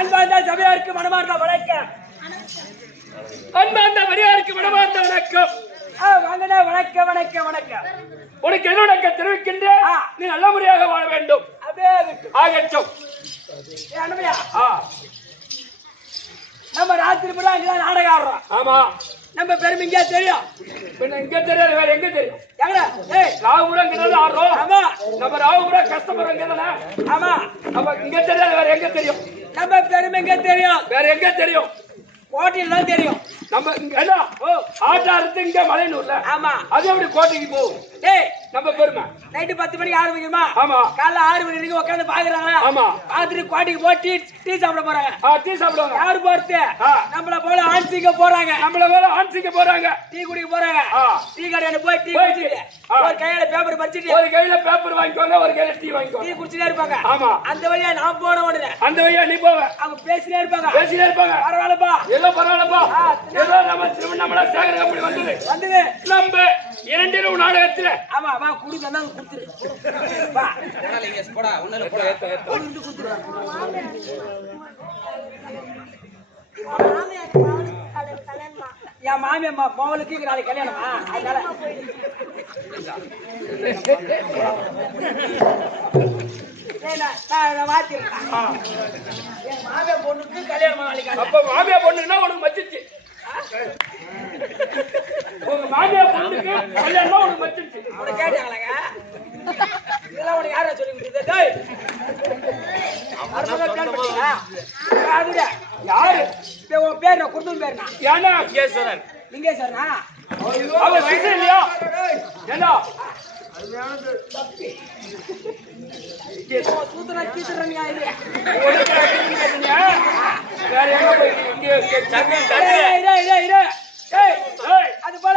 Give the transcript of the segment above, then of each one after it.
அன்பார்ந்த சபையாருக்கு மனமார்ந்த வணக்கம். அன்பார்ந்த பெரியாருக்கு மனமார்ந்த வணக்கம். வாங்கடா, வணக்கம் வணக்கம் வணக்கம். உனக்கு என்ன வணக்கம் தெரிவிக்கின்றேன். நீ நல்ல முறையாக வாழ வேண்டும். அதே ஆகட்டும். அனுமையா, நம்ம ராத்திரி பூரா அங்கதான் நாடகம் ஆடுறோம். ஆமா, நம்ம பெருமை இங்கே தெரியும். பின்ன இங்க தெரியாது வேற எங்க தெரியும்? எங்கடா ஏய் ராகுபுரம் கிட்ட ஆடுறோம். ஆமா நம்ம ராகுபுரம் கஸ்டமர் இங்க தானே. ஆமா அப்ப இங்க தெரியாது வேற எங்க தெரியும்? நம்ம பெருமை இங்கே தெரியும். வேற எங்க தெரியும்? கோட்டையில தான் தெரியும். நம்ம இங்க என்ன ஆட்டாரத்து இங்க மலையனூர்ல. ஆமா அது எப்படி கோட்டைக்கு போகும்? ஏய் நம்ம பெருமை நைட்டு 10 மணிக்கு ஆரம்பிக்குமா? ஆமா. காலைல 6 மணி வரைக்கும் உட்காந்து பாக்குறாங்க. ஆமா. ராத்திரி கோட்டைக்கு போய் டீ சாப்பிட போறாங்க. டீ சாப்பிடுவாங்க. யாரு போறது? நம்மள போல ஆன்சிக்க போறாங்க. நம்மள போல ஆன்சிக்க போறாங்க. டீ குடிக்க போறாங்க. டீ கடையில போய் டீ போயிட்டு ஒரு கையில பேப்பர் படிச்சிட்டு ஒரு கையில பேப்பர் வாங்கிக்கோங்க, ஒரு கையில டீ வாங்கிக்கோங்க. டீ குடிச்சிட்டே இருப்பாங்க. ஆமா. அந்த வழியா நான் போன உடனே அந்த வழியா நீ போவ. அவங்க பேசிட்டே இருப்பாங்க. பேசிட்டே இருப்பாங்க. பரவாயில்லப்பா ஏதோ பரவாயில்லப்பா. ஏதோ நம்ம திருவண்ணாமலை சேகர கம்பெனி வந்தது. நம்ம இரண்டிரவு நாடகத்துல. ஆமா வா குடி தந்தா குடுத்துரு. வா நீங்க போடா ஒண்ணு போடா குடுத்து குடுத்துரு. என் மாமியம்மா மோவலுக்கு நாளைக்கு கல்யாணமா அதனால நான் மாத்திருக்கேன். என் மாமியா பொண்ணுக்கு கல்யாணம் நாளைக்கு. அப்ப மாமியா பொண்ணுன்னா உனக்கு மச்சிச்சு. உங்க மாமியா பொண்ணுக்கு கல்யாணம் உனக்கு மச்சிச்சு. உனக்கு கேட்டாங்களாங்க? இதெல்லாம் உனக்கு யாரா சொல்லி கொடுத்தது? டேய் அதுடா யாரு? உன் பேர் நான் குடும்பம் பேருனா? ஏன்னா லிங்கேஸ்வரன். லிங்கேஸ்வரனா? அவர் சிஷ்யன் இல்லையா? என்ன சூத்திரா கீசுறனியா இது? வேற எங்க போய் அது போல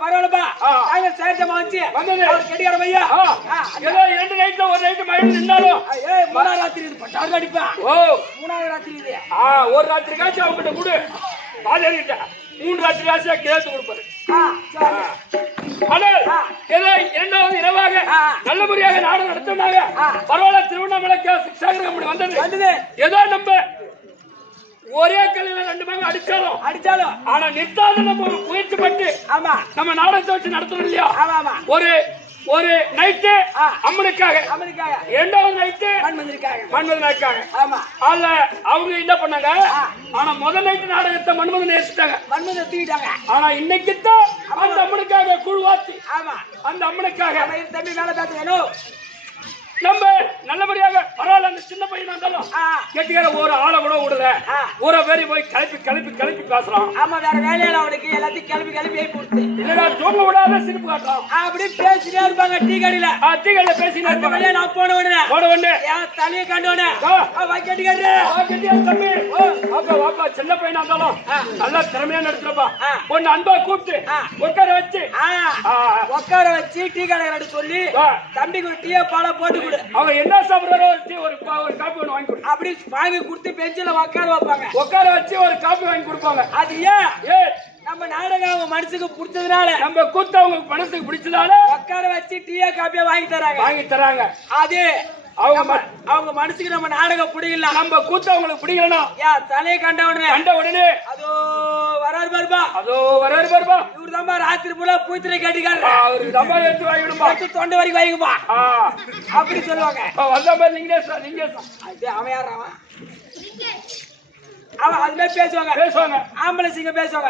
பரவாயில்லப்பா. நாங்கள் சேர்த்தமா வச்சு கெட்டிக்கார பையா ஏதோ 2 நைட்ல ஒரு நைட்டு மழை நின்னாலும் 3ஆவது ராத்திரி இது பட்டாரு அடிப்பேன். ஓ 3ஆவது ராத்திரி இது. ஒரு ராத்திரி காட்சி அவங்ககிட்ட கொடு. பாதிரிட்ட 3 ராத்திரி காட்சியா கேட்டு கொடுப்பாரு. ஆனால் ஏதோ 2வது இரவாக நல்ல முறையாக நாடு நடத்தினாங்க. பரவாயில்ல திருவண்ணாமலை சேகர கம்பெனி வந்தது. ஏதோ நம்ம ஒரே கல்லில 2 பேங்க அடிச்சாலும் ஆனா நிறுத்தாத நம்ம முயற்சி பண்ணி ஆமா நம்ம நாடகத்தை வச்சு நடத்தணும் இல்லையா? ஆமா ஒரு நைட்டு அம்மனுக்காக, 2வது நைட்டு மன்மதனுக்காக. ஆமா அதுல அவங்க என்ன பண்ணாங்க? ஆனா முதல் நைட்டு நாடகத்தை மன்மதன் ஏசிட்டாங்க. மன்மதன் தூக்கிட்டாங்க. ஆனா இன்னைக்கு தான் அந்த அம்மனுக்காக குழுவாச்சு. ஆமா அந்த அம்மனுக்காக தம்பி மேல பேச வேணும். நம்ம நல்லபடியாக பரவாயில்ல. அந்த சின்ன பையனா இருந்தாலும் கெட்டிக்கார ஒரு ஆளை கூட விடல. ஊரை பேரி போய் கிளப்பி பேசுறான். ஆமா வேற வேலையில அவனுக்கு எல்லாத்தையும் கிளப்பி போட்டு இல்லடா தூங்க விடாத சிரிப்பு காட்டுறான். அப்படி பேசிட்டே இருப்பாங்க டீ கடையில. டீ கடையில பேசினே இருப்பாங்க. வெளியே நான் போன உடனே என் தலையை கண்டோடனே தம்பி வாப்பா சின்ன பையனா இருந்தாலும் நல்லா திறமையா நடத்துறப்பா. ஒன்னு அன்பா கூப்பிட்டு உட்கார வச்சு டீ கடை சொல்லி தம்பிக்கு ஒரு டீயை பாலை போட்டு அவங்க என்ன சாப்பிடுறாரோ ஒரு காப்பி ஒண்ணு வாங்கி கொடு. அப்படி வாங்கி கொடுத்து பெஞ்சில உட்கார வச்சு ஒரு காப்பி வாங்கி கொடுப்பாங்க. அது ஏன் நம்ம நாடகம் அவங்க மனசுக்கு பிடிச்சதுனால, நம்ம கூத்து அவங்க மனசுக்கு பிடிச்சதால உட்கார வச்சு டீயா காப்பியா வாங்கி தராங்க. அது அவங்க மனசுக்கு நம்ம நாடகம் பிடிக்கல, நம்ம கூத்து அவங்களுக்கு பிடிக்கலனா தலையை கண்ட உடனே அதோ வராரு பாருப்பா இவரு தான் ராத்திரி பூரா பூத்திரை கட்டிக்காரு. அவருக்கு தம்பா எடுத்து வாங்கிடுமா, தொண்டை வரைக்கும் வாங்கிப்பா அப்படி சொல்லுவாங்க. வந்த மாதிரி நீங்க அவன் யார்? அவன் அது மாதிரி பேசுவாங்க. ஆம்பளை சிங்க பேசுவாங்க.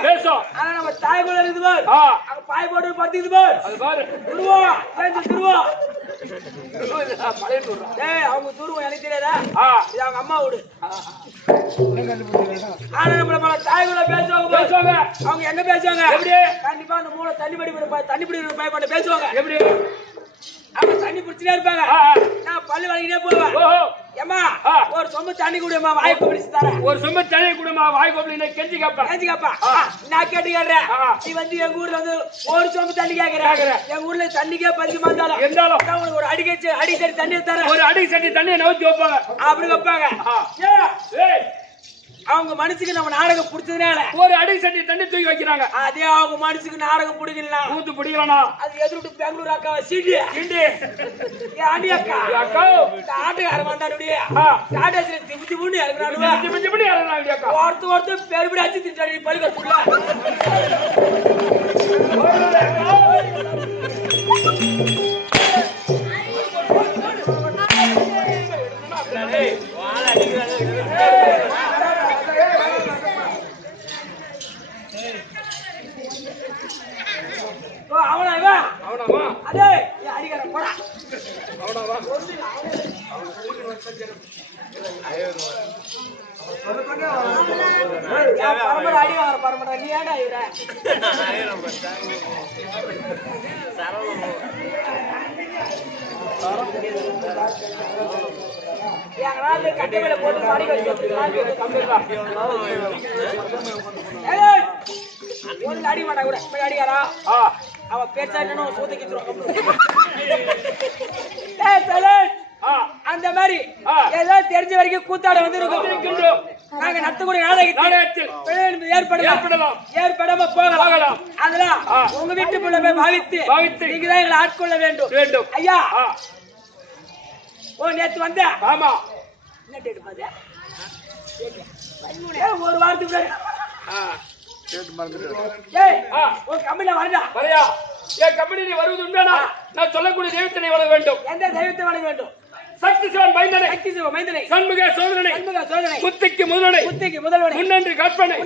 ஆனா நம்ம தாய் போல இருக்குது பாரு, அங்க பாய் போட்டு படுத்துக்குது பாரு. அது பாரு துருவோம் அவங்க துருவோம் எனக்கு தெரியாதா? இது அவங்க அம்மா வீடு. ஆனா நம்மள தாய் போல பேசுவாங்க. அவங்க எங்க பேசுவாங்க? கண்டிப்பா அந்த மூளை தண்ணி பிடிக்கிற பயப்பட பேசுவாங்க. எப்படி அவங்க தண்ணி குடிச்சுட்டே இருப்பாங்க. நான் பல்லு வலிக்கிட்டே போவேன். ஏமா ஒரு சொம்பு தண்ணி குடிமா, வாய் கொப்பளிச்சு தரேன். ஒரு சொம்பு தண்ணி குடிமா, வாய் கொப்பளி கெஞ்சி கேப்பா. நான் கேட்டு கேட்கிறேன், நீ வந்து எங்க ஊர்ல வந்து ஒரு சொம்பு தண்ணி கேட்கிறேன். எங்க ஊர்ல தண்ணிக்கே பஞ்சமா இருந்தாலும் உனக்கு ஒரு அடிக்கடி தண்ணி தரேன். ஒரு அடி சட்டி தண்ணியை நவுத்தி வைப்பாங்க. அப்படி வைப்பாங்க. அவங்க மனசுக்கு நம்ம நாடகம் பிடிச்சதுனால ஒரு அடி சட்டி தண்ணி தூக்கி வைக்கிறாங்க. அதே அவங்க மனசுக்கு நாடகம் பிடிக்கலாம், ஊத்து பிடிக்கலனா அது எதிர்ட்டு பெங்களூர் அக்கா சீண்டி ஆண்டி அக்கா ஆட்டுக்கார வந்தாருடைய ஒருத்தர் பெருபடி அச்சு திட்டாடி பள்ளிக்கூடத்துல பரம்பரை அடி வாங்குற பரம்பரை நீ ஏடா இவர எங்க நாட்டு கட்டமையில போட்டு மாடி ஒரு அடி மாட்டா கூட போய் அடிக்காரா அவ பேச்சா என்னன்னு சூத்திக்கிட்டு அந்த மாதிரி ஏதோ தெரிஞ்ச வரைக்கும் கூத்தாட வந்து இருக்கும் நாங்க நடத்தக்கூடிய நாடகத்தில் ஏற்படாம போகலாம் அதெல்லாம் உங்க வீட்டுக்குள்ள போய் பாவித்து நீங்க தான் எங்களை ஆட்கொள்ள வேண்டும் ஐயா ஓ நேத்து வந்த ஆமா என்ன டேட் பாரு ஒரு வாரத்துக்கு கம்பெனில வரையா என் கம்பெனி வருவது உண்மையா நான் சொல்லக்கூடிய தெய்வத்தினை வழங்க வேண்டும் எந்த தெய்வத்தை வழங்க வேண்டும் சக்தி சிவன் மைந்தனை சண்முக சோதரனை குத்திக்கு முதல்வனை முன்னன்றி காட்பனை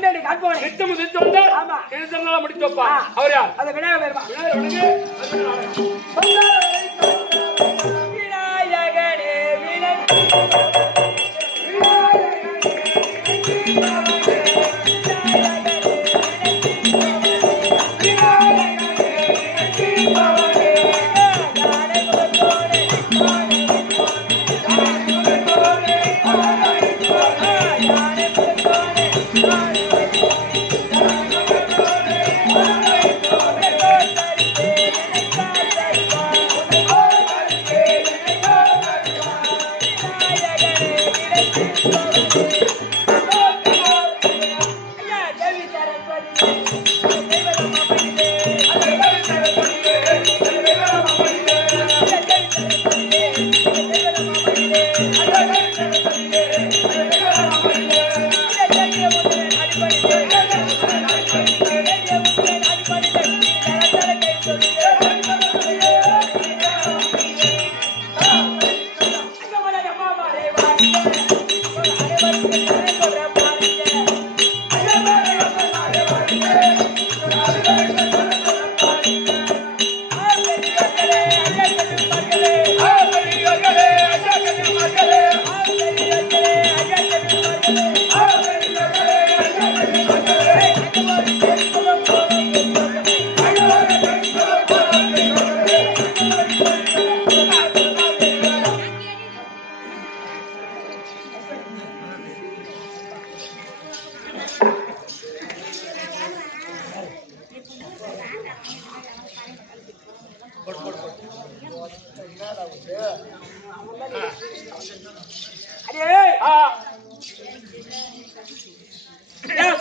நித்தம் நித்து வந்தால் எழுதனால முடித்து வைப்பா அவர் யார் அது விநாயகர்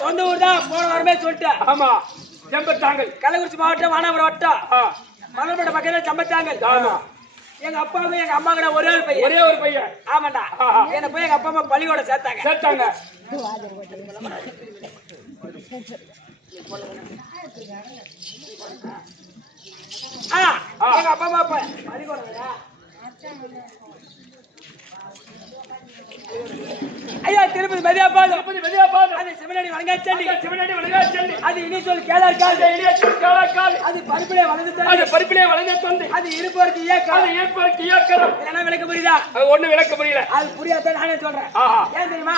சொந்த ஊர் தான் போன வாரமே சொல்லிட்டேன். ஆமா செம்பத்தாங்கல் கள்ளக்குறிச்சி மாவட்டம் வானாபுரம் வட்டம் மலர்பேட்டை பக்கத்துல செம்பத்தாங்கல். ஆமா எங்க அப்பாவுக்கும் எங்க அம்மாக்கு ஒரே ஒரு பையன். ஆமாண்டா என்ன போய் எங்க அப்பா அம்மா பள்ளிக்கூட சேர்த்தாங்க. எங்க அப்பா அம்மா பள்ளிக்கூடம் ஐயா திருப்பதி மெதியாபால் அது சிவனடி வணங்காச்சண்டி அது இனி சொல் கேளாக்கால் அது பருப்பிலே வளர்ந்து தந்து அது இருப்பவருக்கு இயக்கம் என்ன விளக்க புரியுதா? ஒண்ணு விளக்க புரியல. அது புரியாத நானே சொல்றேன். ஏன் தெரியுமா?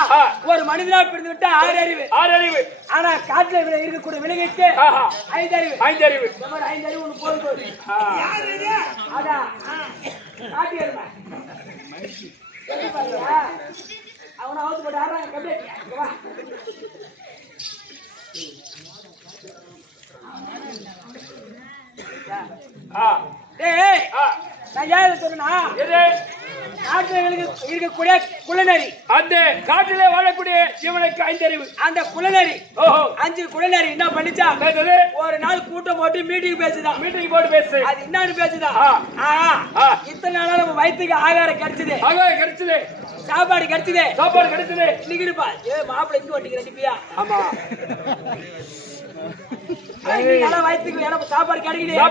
ஒரு மனிதனா பிறந்து விட்டா ஆறு அறிவு ஆனா காட்டுல இருக்கக்கூடிய விலங்குக்கு 5 அறிவு 5 அறிவு ஒண்ணு போகுது. அதான் காட்டி இருமா அவனை அவுத்து போட்டு ஆடுறாங்க கம்பெனி. நான் ஏன் சொன்னா நாட்டில் இருக்கக்கூடிய குள்ளநரி அந்த காட்டிலே வாழக்கூடிய ஜீவனுக்கு 5 அறிவு. அந்த குள்ளநரி 5 குள்ளநரி என்ன பண்ணிச்சா ஒரு நாள் கூட்டம் போட்டு மீட்டிங் போட்டு பேசு. அது என்னன்னு பேசுதான் இத்தனை நாளா நம்ம வயிற்றுக்கு ஆகாரம் கிடைச்சது சாப்பாடு கிடைச்சது இன்னைக்கு இருப்பா மாப்பிள்ளை இங்க வண்டிக்கு ரெடிப்பியா? ஆமா வயிற்றுக்கு சாப்பாடு கிடைக்கல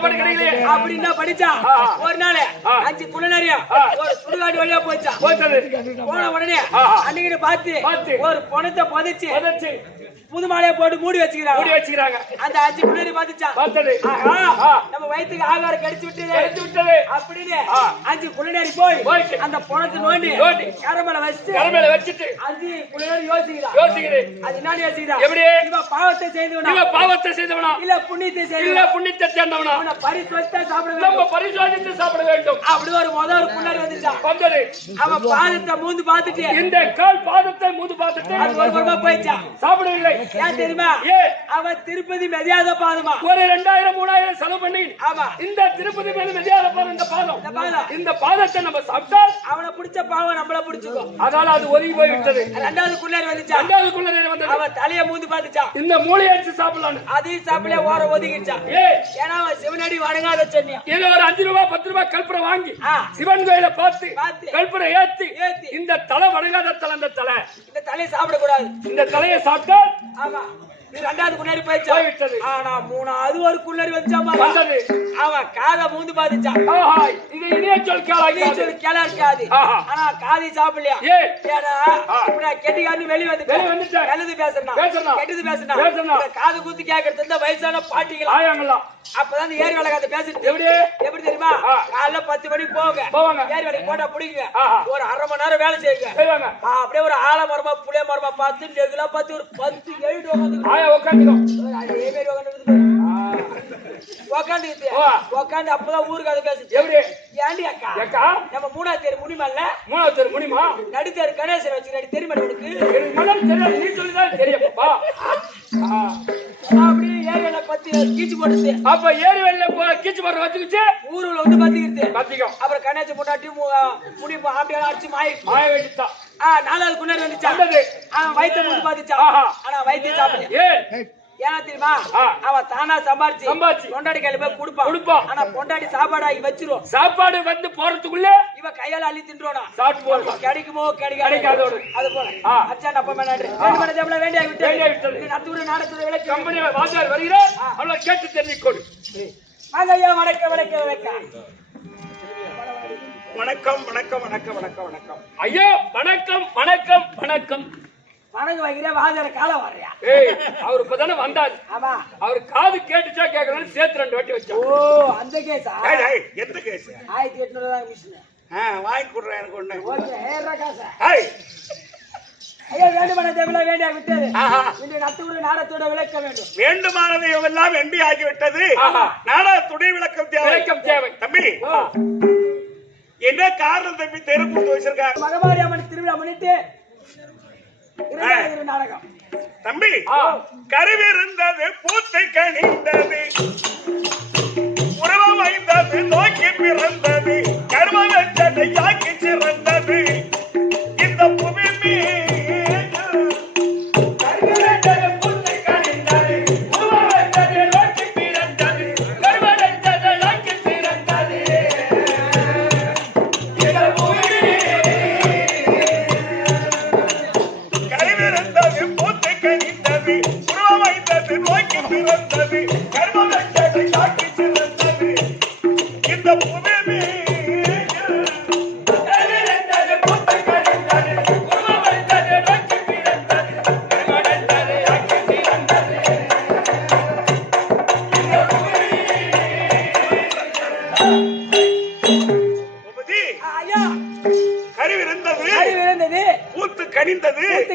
அப்படின்னா படிச்சா ஒரு நாள் 5 குள்ளநரியா ஒரு சுடுகாடு வழியா போன உடனே அன்னைக்கு பார்த்து ஒரு பணத்தை புதைச்சு புது மாலையை போட்டு மூடி மூடி வச்சுக்கிறாங்க. வச்சுக்கிறாங்க. அந்த 5 புள்ளரி பார்த்துச்சான். பார்த்தது. ஆஹா, நம்ம வயித்துக்கு ஆகாரம் கிடைச்சு விட்டது அப்படின்னு 5 புள்ளரி போய் அந்த பணத்தை நோண்டி கரமேல வச்சுட்டு 5 புள்ளரி யோசிக்கிறேன். அது என்ன யோசிக்கிறா? எப்படி? இவன் பாவத்தை செய்தவனா இல்ல புண்ணியத்தை சேர்ந்தவனா அவனை பரிசோதித்து சாப்பிட நம்ம வேண்டும். பரிசோதித்து சாப்பிட வேண்டும். அப்படி ஒரு முதல் புள்ளரி வந்துட்டான். வந்தது. அவன் பாதத்தை மூந்து பார்த்துட்டு இந்த கால் பாதத்தை மூது பார்த்துட்டு அது ஒரு புறமா போயிடுச்சான். சாப்பிடவில்லை. ஏன் தெரியுமா? அவன் திருப்பதி மெதியாத பாதமா. ஒரு 2000 3000 செலவு பண்ணி ஆமா இந்த திருப்பதி மேல மெதியாத பாதம். இந்த பாதத்தை நம்ம சாப்பிட்டால் அவனை பிடிச்ச பாவம் நம்மள பிடிச்சுக்கும். அதனால அது ஒதுங்கி போய் விட்டது. ரெண்டாவது குள்ளேரி வந்துச்சான். ரெண்டாவது குள்ளேரி வந்தது. அவன் தலையை மூந்து பார்த்துச்சான். இந்த மூளையை அடிச்சு சாப்பிடலாம். அதையும் சாப்பிடல ஓர ஒதுக்கிச்சான். ஏன்னா அவன் சிவனடி வணங்காத சொன்னியான். ஏதோ ஒரு 5 ரூபாய் 10 ரூபாய் கல்புரம் வாங்கி சிவன் கோயில பார்த்து கல்புரம் ஏத்தி இந்த தலை வணங்காத தலை. இந்த தலையை சாப்பிடக்கூடாது. இந்த தலையை சாப்பிட்டால் ஆமா இது ரெண்டாவது குள்ளேரி போயிடுச்சு. ஆனா மூணாவது ஒரு குள்ளேரி வச்சாமா. அவன் காதை மூந்து பார்த்துச்சான். இது இனிய சொல் கேளா இருக்காது. ஆனா காதை சாப்பிடலையா? ஏன்னா கெட்டிக்காரனு வெளியே வந்து நல்லது பேசுறான் கெட்டது பேசுறான். காது கூத்து கேட்கறது இந்த வயசான பாட்டிகள் அப்பதான் ஏரி வேலை காத்த பேசுறது. எப்படி தெரியுமா? காலைல 10 மணிக்கு போங்க. ஏரி வேலைக்கு போட்டா பிடிக்குங்க. ஒரு 1/2 மணி நேரம் வேலை செய்யுங்க. அப்படியே ஒரு ஆலமரமா புளிய மரமா பார்த்து நெகுலா பார்த்து ஒரு 10 7 உட்காந்து அப்பதான் ஊருக்கு அதை பேசுது. ஏண்டி அக்கா நம்ம 3வது தெரு முடியுமா நடுத்தேரு கணேசன் வச்சுக்கிறாடி தெரியுமா உனக்கு? நீ சொல்லிதான் தெரியுமா? அப்படியே ஏரியில பத்தி கீச்சு போட்டுச்சு. அப்ப ஏரி வெளில கீச்சு போடுற வச்சுக்கிச்சு ஊருல வந்து பத்திக்கிட்டு பத்திக்கும். அப்புறம் கணேசன் முன்னாடி முடி அப்படியே அடிச்சு மாய வேண்டித்தான். 4வது குன்னேரி வந்துச்சு. அவன் வயிற்று மூந்து பாத்துச்சா. ஆனா வயிற்று சாப்பிடல. ஏன்னா தெரியுமா? அவன் தானா சம்பாரிச்சு பொண்டாடி கையில போய் கொடுப்பான். ஆனா பொண்டாடி சாப்பாடு ஆகி வச்சிரும். சாப்பாடு வந்து போறதுக்குள்ள இவன் கையால அள்ளி தின்றானா. சாப்பிட்டு போறோம். கிடைக்குமோ கிடைக்காதோடு அது போல. அச்சா அப்ப வேண்டிய விட்டது. நத்தூர் நாடகத்துல விளக்கு கம்பெனி வாத்தியார் வருகிறார். அவளை கேட்டு தெரிஞ்சுக்கொடு. ஐயா வணக்கம். ஐயா வணக்கம். வணக்கம் வைக்கிறேன். வாதியார காலம் வர்றியா? அவர் இப்பதானே வந்தாரு. ஆமா அவர் காது கேட்டுச்சா கேட்கணும் சேர்த்து 2 வாட்டி வச்சோம். அந்த கேஸா? எந்த கேஸ்? 1800 தான் மிஷின் வாங்கி கொடுறேன் எனக்கு ஒண்ணு. ஓகே 1000 காசா? ஐயா வேண்டுமானதை வேண்டிய விட்டது. இந்த நத்தூர் நாடகத்தோட விளக்க வேண்டும். வேண்டுமானதை எல்லாம் வெண்டி ஆகிவிட்டது. நாடகத்துடைய விளக்கம் தேவை. தம்பி என்ன காரணம் தம்பி தெரு கொடுத்து வச்சிருக்காங்க? மகமாரி அம்மன் திருவிழா முன்னிட்டு நாடகம். தம்பி கருவிருந்தது பூத்தை கணிந்தது உறவு வைந்தது நோக்கி பிறந்தது கர்ம வெற்றதை யாக்கி சிறந்தது இந்த புவி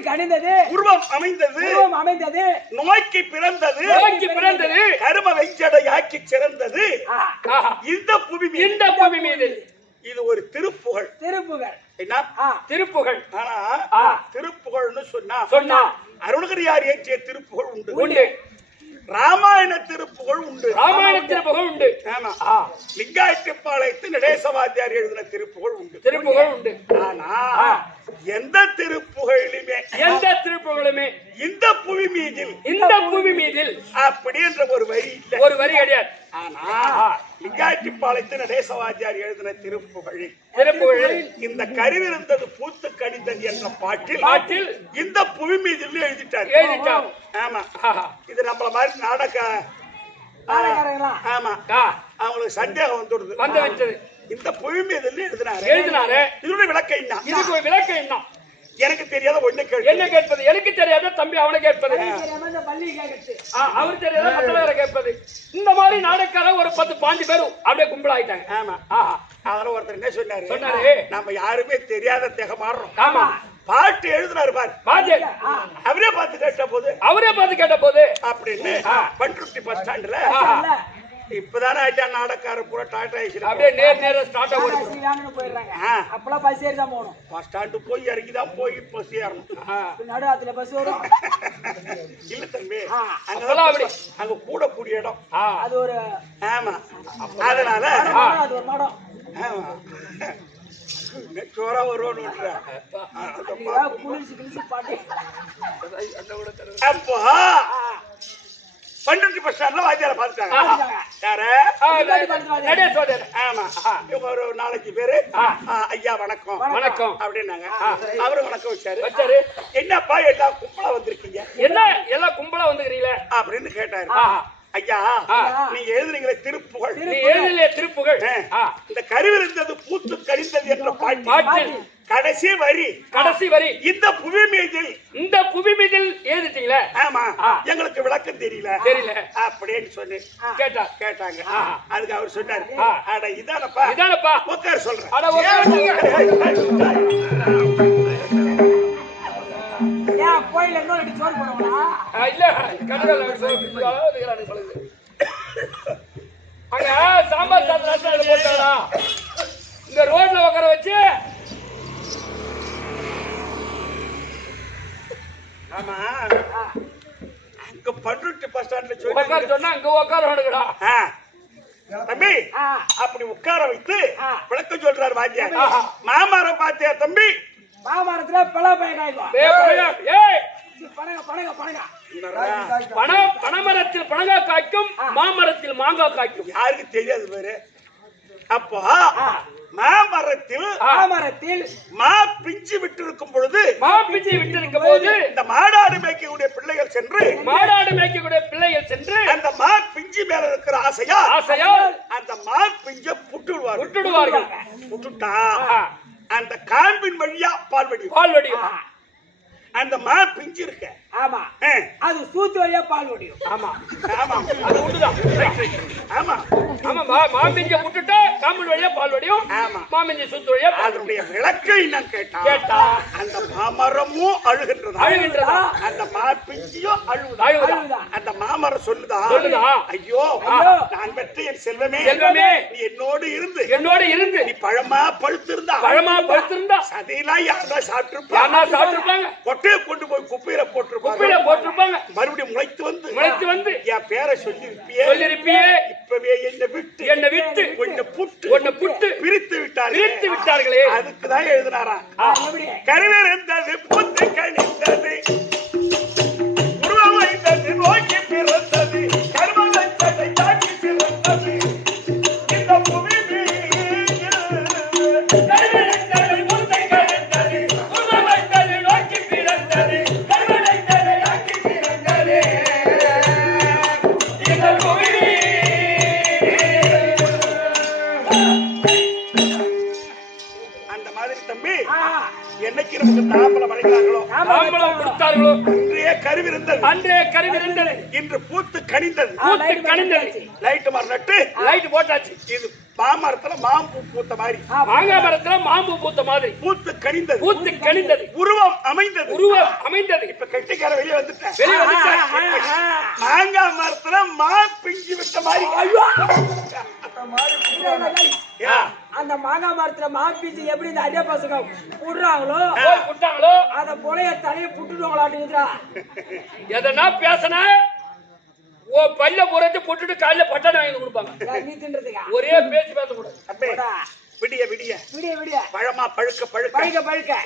கணிந்தது உருவம் அமைந்தது நோக்கி பிறந்தது கரும வெஞ்சடையாக்கி சிறந்தது இந்த புவி மீது. இது ஒரு திருப்புகழ். என்ன திருப்புகழ்? ஆனா திருப்புகழ்னு சொன்னா அருணகிரியார் இயற்றிய திருப்புகழ் உண்டு. ராமாயண திருப்புகழ் உண்டு. ஆமா லிங்காயத்திப்பாளையத்து நடேசவாத்தியார் எழுதின திருப்புகழ் உண்டு. ஆனா எந்த திருப்புகழிலுமே இந்த புவி மீதில் அப்படி என்ற ஒரு வரி கிடையாது. ஆனா லிங்காயத்திப்பாளையத்து நடேசவாத்தியார் எழுதின திருப்புகழில் இந்த கருவிருந்தது பூத்து கணிந்தது என்ற பாட்டில் இந்த புவி மீதில் எழுதிட்டார். ஆமா இது நம்மள மாதிரி ஆமா அவங்களுக்கு சந்தேகம் வந்துடுது. இந்த புவி மீதில் எழுதினாரு. இதனுடைய விளக்கம் என்ன? எனக்கு தெரியாத ஒண்ணு கேள்வி என்ன கேட்பது? எனக்கு தெரியாத தம்பி அவனை கேட்பது, இந்த பள்ளி கேட்கறது அவர் தெரியாத மற்றவரை கேட்பது. இந்த மாதிரி நாடகக்கார ஒரு 10-15 பேர் அப்படியே கும்பல் ஆயிட்டாங்க. ஆமா அதனால ஒருத்தர் என்ன சொன்னாரு, சொன்னாரு நம்ம யாருமே தெரியாத தேக மாறுறோம். ஆமா பாட்டு எழுதினாரு பாரு, பாஜே அவரே பார்த்து கேட்ட போது அப்படின்னு பண்ருட்டி பஸ் ஸ்டாண்ட்ல இப்பதானே ஆயிட்டா நாடக்கார பூரா டாடா ஏசி அப்படியே நேரா ஸ்டார்ட் ஆகும் போயிடுறாங்க. அப்பெல்லாம் பஸ் ஏறி தான் போகணும். பஸ் ஸ்டாண்டு போய் இறங்கிதான் போய் பஸ் ஏறணும். நடுவாத்துல பஸ் வரும். இல்ல தம்பி அங்க கூட கூடிய இடம் அது ஒரு ஆமா அதனால அது ஒரு மடம். சோரா வருவோம் குளிச்சு குளிச்சு பாட்டு. அப்போ பண்ருட்டி பஸ் ஸ்டாண்ட்ல வாத்தியார பாத்துட்டாங்க. யாரு? ஆமா இவங்க ஒரு 4-5 பேரு ஐயா வணக்கம் வணக்கம் அப்படின்னாங்க. அவரு வணக்கம் வச்சாரு. என்னப்பா எல்லாம் கும்பலா வந்திருக்கீங்க, என்ன எல்லாம் கும்பலா வந்துக்கிறீங்களே அப்படின்னு கேட்டாரு. ஐயா நீங்க எழுதுறீங்களே திருப்புகழ், நீ எழுதிலே திருப்புகழ், இந்த கருவிருந்தது பூத்து கழிந்தது என்ற பாட்டு கடைசி வரி இந்த புவி மீதில் எழுதிட்டீங்களே. ஆமா எங்களுக்கு விளக்கம் தெரியல அப்படின்னு சொல்லி கேட்டாங்க. அதுக்கு அவர் சொன்னாரு, அட இதானப்பா உட்கார் சொல்றேன். கோயில இன்னொரு சோறு போடுவாங்களா? இல்ல கடவுள் அங்க சாம்பார் சாப்பிட்டு போட்டாரா இந்த ரோட்ல உட்கார வச்சு. ஆமா அங்க பண்ருட்டி பஸ் ஸ்டாண்ட்ல சொன்னா அங்க உட்கார வேணுங்கடா தம்பி. அப்படி உட்கார வைத்து விளக்கம் சொல்றாரு வாத்தியார். மாமரம் பாத்தியா தம்பி? மாமரத்துல பல பயனாயிடும். பனமரத்தில் பனங்காய் காய்க்கும், மாமரத்தில் மாங்காய் காய்க்கும். யாருக்கு தெரியாது பேரு. அப்போ மாமரத்தில் மா பிஞ்சு விட்டு இருக்கும் பொழுது இந்த மாடாடு மேய்க்கக்கூடிய பிள்ளைகள் சென்று அந்த மா பிஞ்சு மேல இருக்கிற ஆசையா அந்த மா பிஞ்ச புட்டுடுவார்கள். புட்டுட்டா அந்த காம்பின் வழியா பால் வடியும். அந்த மா பிஞ்சு இருக்க ஆமா அது சூத்து வழியா பால் வடியும். ஆமா அது உண்டுதான். ஆமா மாம்பிஞ்ச புட்டுட்டா காம்பின் வழியா பால் வடியும். மாம்பிஞ்ச சூத்து வழியா. அதனுடைய விளக்கம் என்ன கேட்டா அந்த மாமரமும் அழுகின்றதா அந்த மா பிஞ்சியும் அழுகுதா. அந்த மாமரம் சொல்லுதா, ஐயோ நான் பெற்ற என் செல்வமே நீ என்னோடு இருந்து நீ பழமா பழுத்திருந்தா சதையெல்லாம் யாரா சாப்பிட்டிருப்பாங்க. கொட்டையை கொண்டு போய் குப்பையில போட்டிருப்பாங்க. மறுபடியும் முளைத்து வந்து என் பேரை சொல்லிருப்பியே. இப்பவே என்னை விட்டு ஒன்னு புட்டு பிரித்து விட்டார்களே. அதுக்குதான் எழுதினாரா, கருவிருந்தது புத்து கழிந்தது உருவமைந்தது நோக்கி பிறந்தது கருமத்தை தாக்கி பிறந்தது இந்த புவி என்னைக்கு நமக்கு தாம்பலம் அழைக்கிறார்களோ கொடுத்தார்களோ அன்றைய கருவிருந்தது இன்று பூத்து கனிந்தது. லைட் மரம் நட்டு லைட் போட்டாச்சு. இது மாமரத்துல மாம்பூ பூத்த மாதிரி, மாங்காய் மரத்துல மாம்பூ பூத்த மாதிரி பூத்து கனிந்தது. உருவம் அமைந்தது. இப்ப கெட்டிக்கார வெளியே வந்துட்டேன். மாங்காய் மரத்துல மா பிஞ்சு விட்ட மாதிரி. அந்த மாங்காய் மரத்துல மாப்பிச்சு எப்படி இந்த அதே பசங்க புடுறாங்களோ அத போலைய தலைய புட்டுடுவாங்களா? எதனா பேசனா ஓ பல்ல புறத்து புட்டுட்டு காலையில பட்டாணி வாங்கி கொடுப்பாங்க. நீ தின்றதுக்கா ஒரே பேச்சு பேசக்கூடாது. விடிய பழமா பழுக்க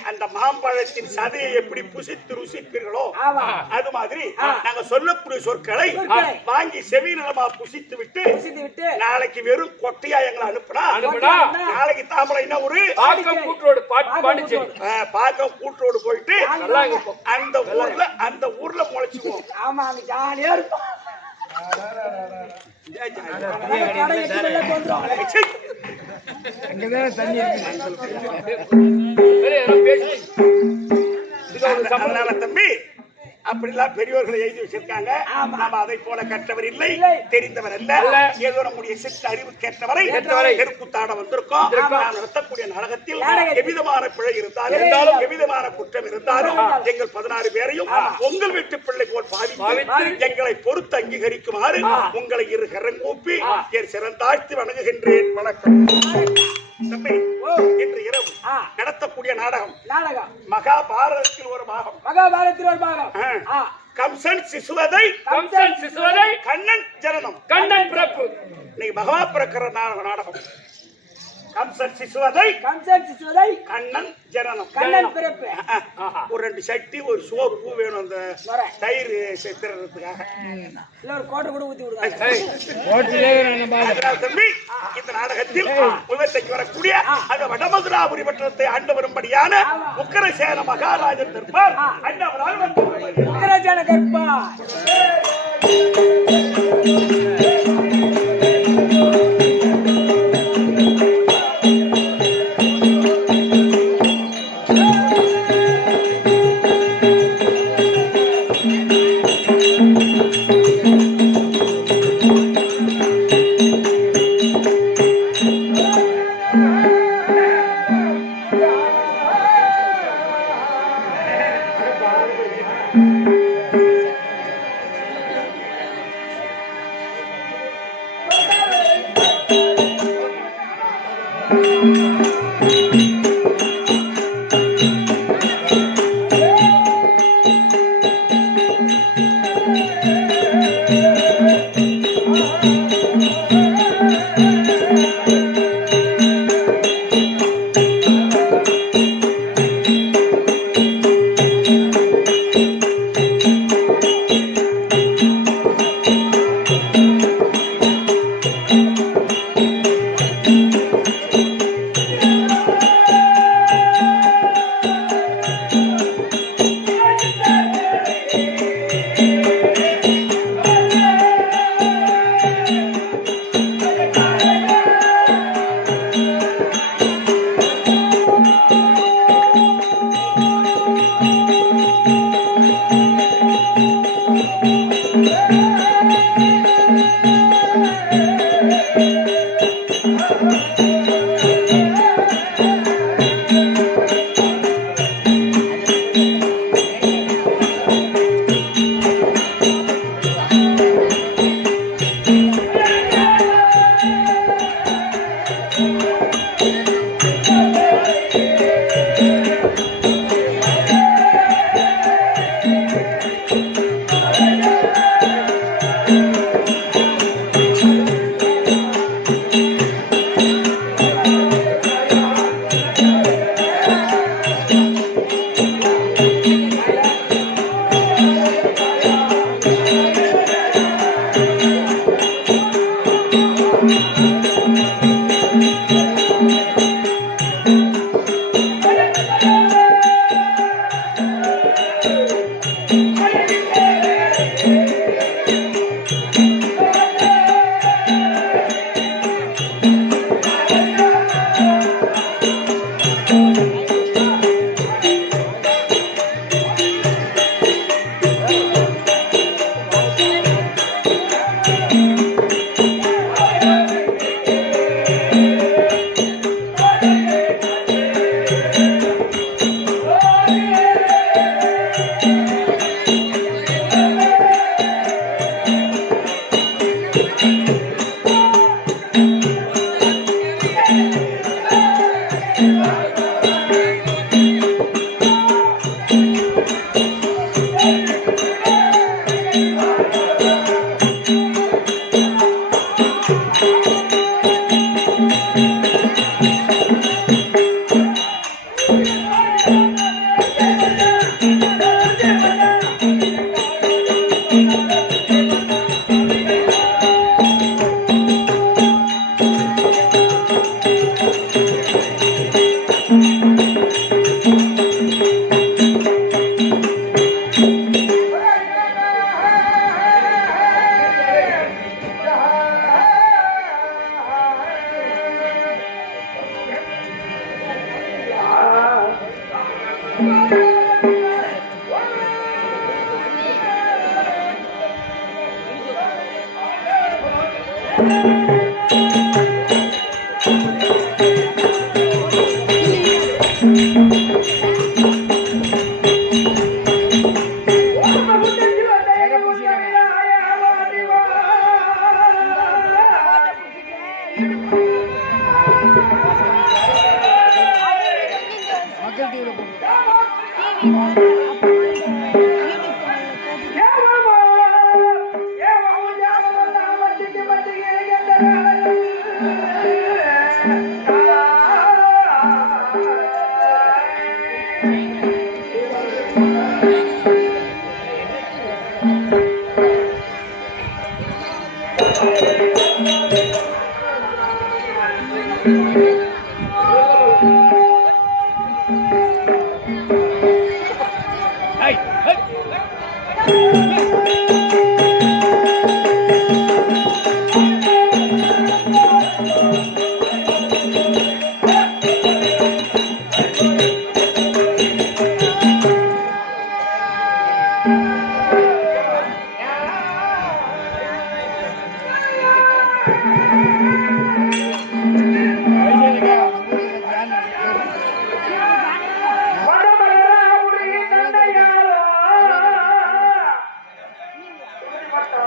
அந்த மாம்பழத்தின் சதையை எப்படி புசித்து ருசிப்பீர்களோ அது மாதிரி நாங்க சொல்லக்கூடிய சொற்களை வாங்கி செவிநலமா புசித்து விட்டு நாளைக்கு வெறும் கொட்டையா எங்களை அனுப்புனா நாளைக்கு தாமரை என்ன ஒரு பாக்கம் கூட்டோடு போயிட்டு அந்த ஊர்ல முளைச்சுக்குவோம். ஆமா ஜாலியா இருக்கும். அங்கதான் தண்ணி இருக்கு. அதனால தம்பி அப்படிலாம் பெரியோர்களை எழுதி வச்சிருக்காங்க. நாம அதை போல கற்றவர் இல்லை, தெரிந்தவர் அல்ல. ஏதோ நம்முடைய சிற்ற அறிவு கேட்டவரை தெருக்குத்தாட வந்திருக்கோம். நாம் நடத்தக்கூடிய நாடகத்தில் எவ்விதமான பிழை இருந்தாலும் எவ்விதமான குற்றம் இருந்தாலும் எங்கள் 16 பேரையும் உங்கள் வீட்டு பிள்ளை போல் பாவித்து எங்களை பொறுத்து அங்கீகரிக்குமாறு உங்களை இரு கரங்கூப்பி என் சிறந்தாழ்த்தி வணங்குகின்றேன். வணக்கம் தம்பி. இன்று இரவு நடத்தக்கூடிய நாடகம் மகாபாரதத்தில் ஒரு பாகம். கம்சன் சிசுவதை கண்ணன் ஜனனம். கண்ணன் பிறப்பு. இன்னைக்கு மகா பிறக்கிற நாடகம். கம்சன் சிசுவதை கண்ணன் ஜனனம். கண்ணன் பிறப்பு. ஒரு 2 சட்டி ஒரு சோறு பூ வேணும் அந்த தயிர் செத்துறதுக்காக. ஒரு கோட்டை கூட ஊத்தி விடுங்க. தம்பி இந்த நாடகத்தில் உலகத்தைக்கு வரக்கூடிய அந்த வடமதுராபுரி பட்டணத்தை ஆண்டு வரும்படியான உக்கரசேன மகாராஜன் தர்பார் அண்ணவரால் வந்து உக்கரசேன தர்பார்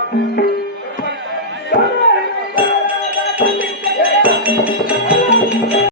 Thank you.